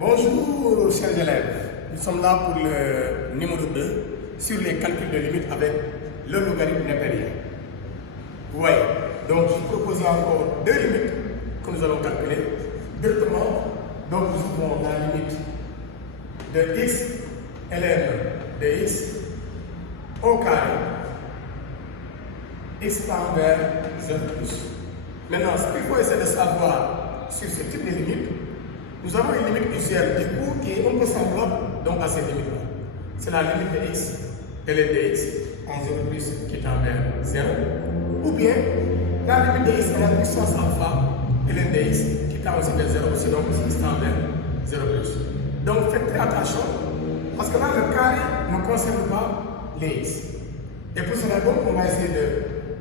Bonjour chers élèves, nous sommes là pour le numéro 2 sur les calculs de limite avec le logarithme népérien. Vous voyez, donc je propose encore deux limites que nous allons calculer directement. Donc nous avons la limite de x ln de x au carré x tend vers 0 plus. Maintenant, ce qu'il faut essayer de savoir sur ce type de limite, nous avons une limite usuelle du coup qui est un peu semblable donc à cette limite-là. C'est la limite de x ln de x en 0 plus qui tend vers 0, ou bien la limite de x à la puissance alpha ln de x qui tend aussi vers 0 aussi, donc x tend vers 0 plus. Donc faites très attention parce que là le carré ne concerne pas les x. Et pour cela donc on va essayer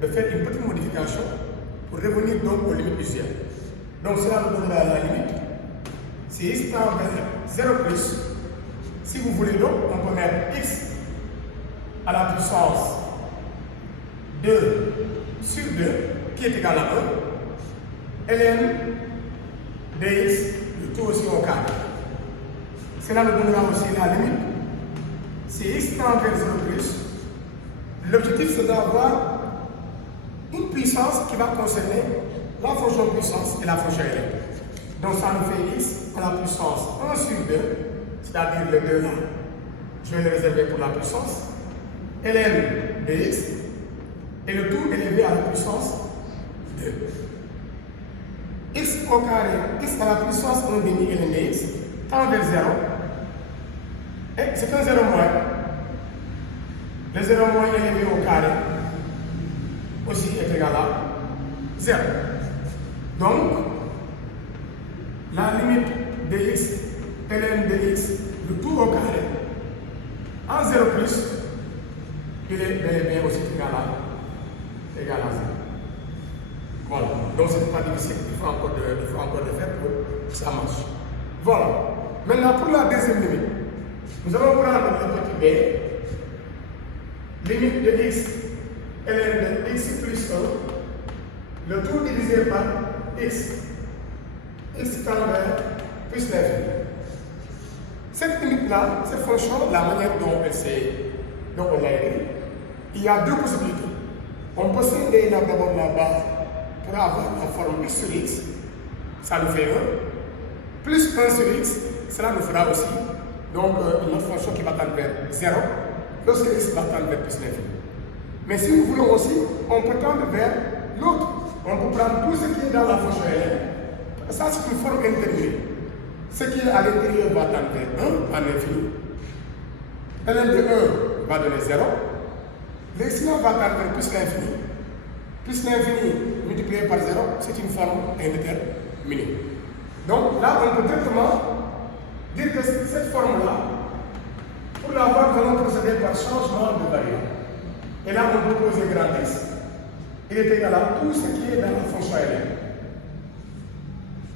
de faire une petite modification pour revenir donc aux limites usuelles. Donc cela nous donne la limite. Si x tend vers 0 plus, si vous voulez donc, on peut mettre x à la puissance 2 sur 2 qui est égal à 1, ln dx, le tout aussi au carré. Cela nous donnera aussi la limite. Si x tend vers 0 plus, l'objectif c'est d'avoir une puissance qui va concerner la fonction puissance et la fonction ln. Donc ça nous fait x à la puissance 1 sur 2, c'est-à-dire le 2 là, je vais le réserver pour la puissance, ln de x, et le tout élevé à la puissance 2. X au carré, x à la puissance 1 demi ln de x, tend vers 0, et c'est un 0 moins. Le 0 moins élevé au carré aussi est égal à 0. Donc, la limite de x, ln de x, le tout au carré, en 0 plus, il est bien aussi égal à 0. Voilà, donc ce n'est pas difficile, il faut encore de faire pour que ça marche. Voilà, maintenant pour la deuxième limite, nous allons prendre le petit b, limite de x, ln de x plus 1, le tout divisé par x tend vers plus l'infini. Cette limite-là, cette fonction, la manière dont on l'a écrit, il y a deux possibilités. On peut scinder d'abord la base pour avoir la forme x sur x, ça nous fait 1, plus 1 sur x, cela nous fera aussi donc une autre fonction qui va tendre vers 0, lorsque x va tendre vers plus l'infini. Mais si nous voulons aussi, on peut tendre vers l'autre. On peut prendre tout ce qui est dans la fonction ln. Ça, c'est une forme intermédiaire. Ce qui est à l'intérieur va tendre vers 1 en infini. ln de 1 va donner 0. L'excédent va tendre vers plus l'infini. Plus l'infini multiplié par 0, c'est une forme indéterminée. Donc là, on peut directement dire que cette forme-là, pour l'avoir, nous allons procéder par changement de variable. Et là, on peut poser grand x. Il est égal à tout ce qui est dans la fonction ln.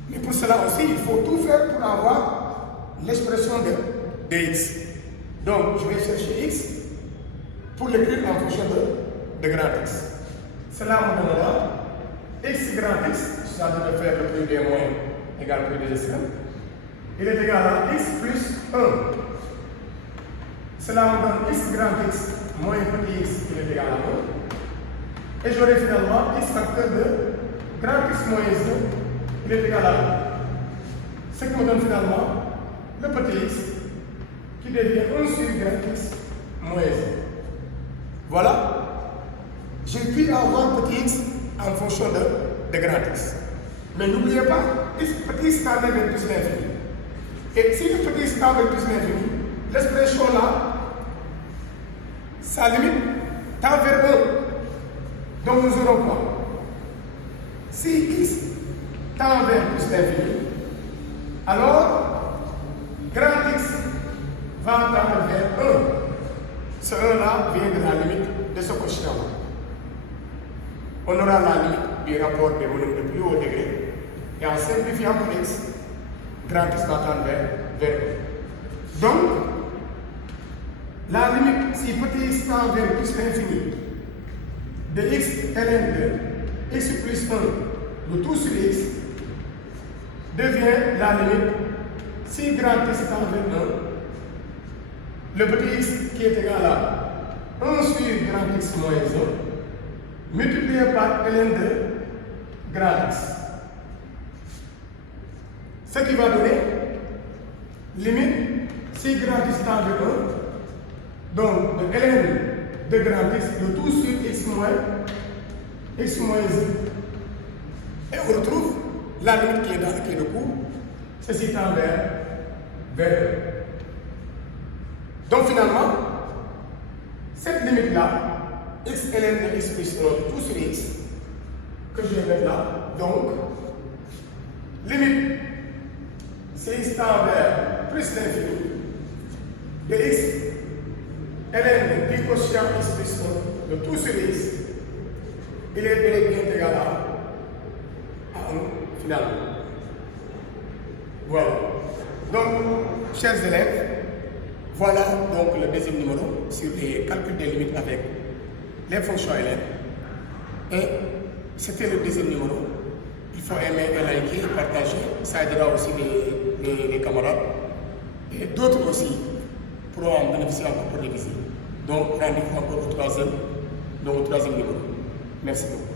Mais pour cela aussi, il faut tout faire pour avoir l'expression de x. Donc, je vais chercher x pour l'écrire en fonction de grand x. Cela me donnera x grand x, c'est-à-dire de faire le plus des moins égal plus des extrêmes. Il est égal à x plus 1. Cela me donne x grand x moins petit x, il est égal à 1. Et j'aurai finalement x facteur de grand x moins 1. Il est égal à 1. Ce qui me donne finalement le petit x qui devient 1 sur grand x moins 1. Voilà. J'ai pu avoir petit x en fonction de grand x. Mais n'oubliez pas, petit x tend vers plus l'infini. Et si le petit x tend vers plus l'infini, l'expression là, sa limite tend vers 1. Donc nous aurons quoi? Si x tend vers plus l'infini, alors grand x va tendre vers 1. Ce 1 là vient de la limite de ce quotient là. On aura la limite du rapport des volumes de plus haut degré, et en simplifiant pour x, grand x va tendre vers 1. Donc, la limite, si petit x tend vers plus l'infini, de x ln de x plus 1, le tout sur x, devient la limite si grand x est envers 1, le petit x qui est égal à 1 sur grand x moins 1 multiplié par ln de grand x. Ce qui va donner limite si grand x est envers 1, donc de ln de grand x, le tout sur x moins 1. Et on retrouve la limite qui est dans le quai de cours, ceci tend vers 1. Donc finalement, cette limite-là, x ln de x plus 1, tout sur x, que je vais mettre là, donc, limite, c'est x tend vers plus l'infini de x ln du quotient x plus 1, de tout sur x, il est bel et bien égal à 1 finalement. Voilà. Donc, chers élèves, voilà donc le deuxième numéro sur les calculs des limites avec les fonctions ln. Et c'était le deuxième numéro. Il faut aimer et liker, partager. Ça aidera aussi les camarades. Et d'autres aussi pourront en bénéficier encore pour les visites. Donc, rendez-vous encore au troisième numéro. Merci beaucoup.